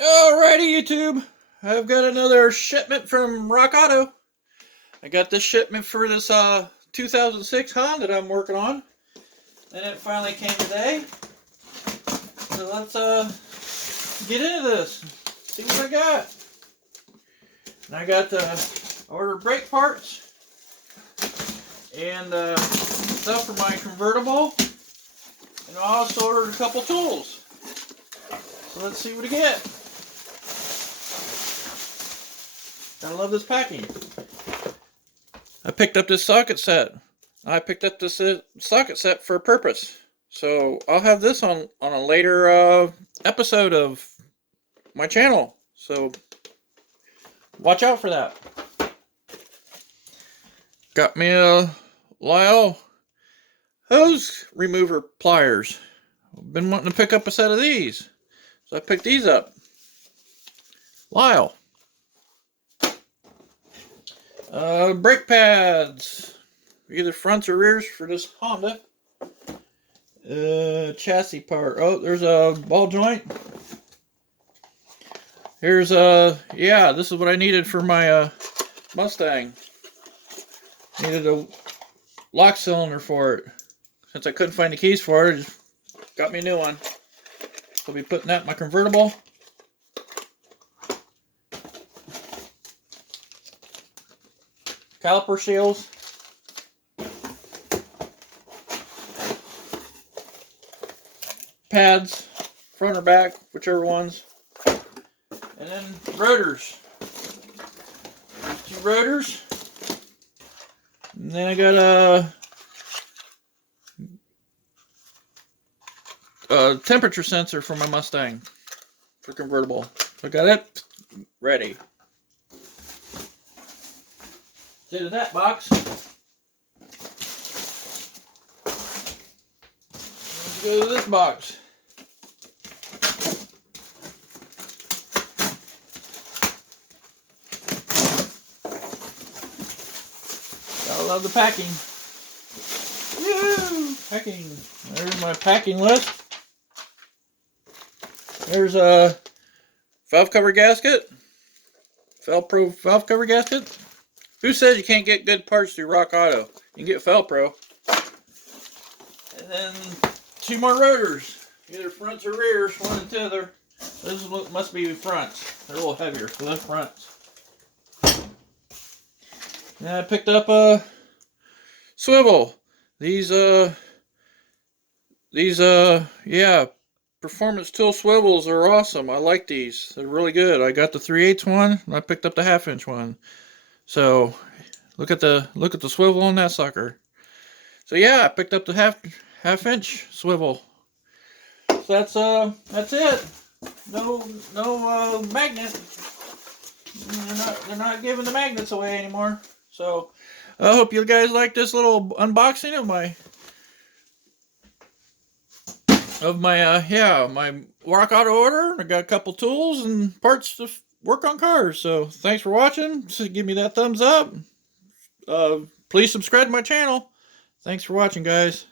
Alrighty, YouTube. I've got another shipment from Rock Auto. I got this shipment for this 2006 Honda that I'm working on, and it finally came today. So let's get into this. See what I got. And I got ordered brake parts and stuff for my convertible, and I also ordered a couple tools. So let's see what I get. I love this packing. I picked up this socket set. I picked up this socket set for a purpose. So I'll have this on a later episode of my channel. So watch out for that. Got me a Lisle hose remover pliers. I've been wanting to pick up a set of these. So I picked these up. Lisle. Brake pads, either fronts or rears for this Honda. Chassis part. Oh, there's a ball joint. Here's yeah, this is what I needed for my Mustang. Needed a lock cylinder for it. Since I couldn't find the keys for it, I just got me a new one. So I'll be putting that in my convertible. Caliper seals, pads, front or back, whichever ones, and then rotors. There's 2 rotors, and then I got a temperature sensor for my Mustang for convertible. So I got it ready. Into that box. Let's go to this box. Gotta love the packing. Woo! Packing. There's my packing list. There's a valve cover gasket. Felpro valve cover gasket. Who says you can't get good parts through Rock Auto? You can get Felpro. And then 2 more rotors. Either fronts or rears, one and t'other. This must be fronts. They're a little heavier, so they're fronts. And I picked up a swivel. These yeah, Performance Tool swivels are awesome. I like these. They're really good. I got the 3/8 one, and I picked up the 1/2 inch one. So look at the swivel on that sucker. So yeah, I picked up the half inch swivel. So that's it. No magnet. They're not giving the magnets away anymore. So I hope you guys like this little unboxing of my Rock Auto order. I got a couple tools and parts to work on cars. So thanks for watching. Just give me that thumbs up. Please subscribe to my channel. Thanks for watching, guys.